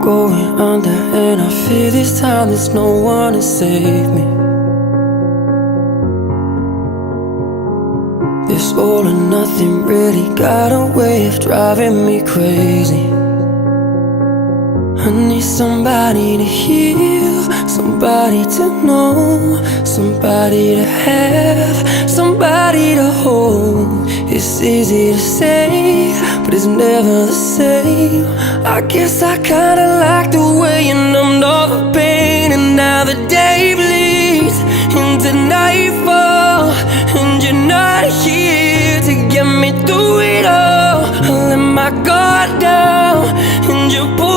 going under, and I fear this time there's no one to save me. This all or nothing really got a way of driving me crazy. I need somebody to heal, somebody to know, somebody to have, somebody to hold. It's easy to say, but it's never the same. I guess I kinda like the way you numbed all the pain, and now the day bleeds into nightfall, and you're not here to get me through it all. I let my guard down, and you pulled